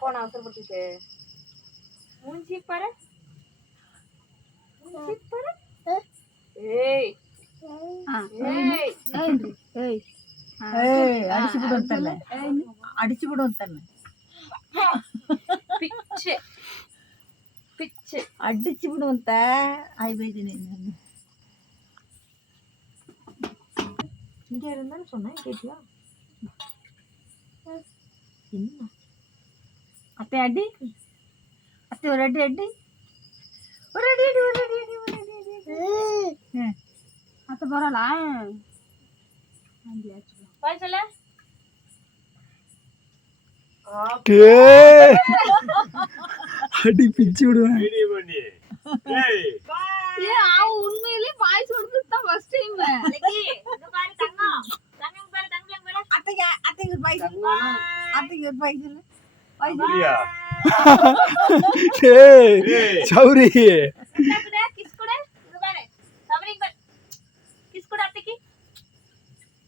போன அவசரப்பட்டுட்டு. மூஞ்சி பாரு மூஞ்சி பாரு ஏய். ஏய். ஏய் ஏய் அடிச்சு விடும் தல்ல அடிச்சு பிச்சு. பிச்சு. அடிச்சு விடும் த ஆய் போயிட்டு நின்னு. இங்க இருந்தான்னு சொன்னேன் கேட்டியா? என்ன? அத்தை அடி. அத்தை ஒரு அடி அடி. ஒரு அடி அடி ஒரு அடி அடி ஒரு அடி அடி. அத்தை போறாளா? பாய் சொல்ல. அடி பிச்சு விடுவேன். உண்மையிலேயே பாய் சொல்றது தான் ஃபர்ஸ்ட் டைம் அன்னைக்கு இங்க பாரு தங்கம். தங்கம் பாரு தங்கம் பாரு. அத்தைக்கு அத்தைக்கு ஒரு பாய் சொல்லு. அத்தைக்கு ஒரு பாய் சொல்லு. சௌரி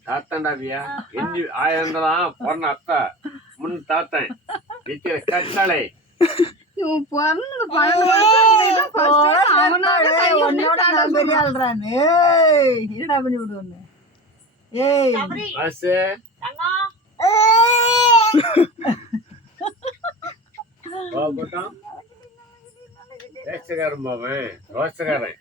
தாத்தாண்டாவியா எஞ்சி ஆயிரம்தான் பிறந்த அத்தா முன் தாத்தன் விக்கிற கட்டளை ஏய் అనుకుంటాం రాష్ట్ర గారు బాబాయ్ రాష్ట్ర గారే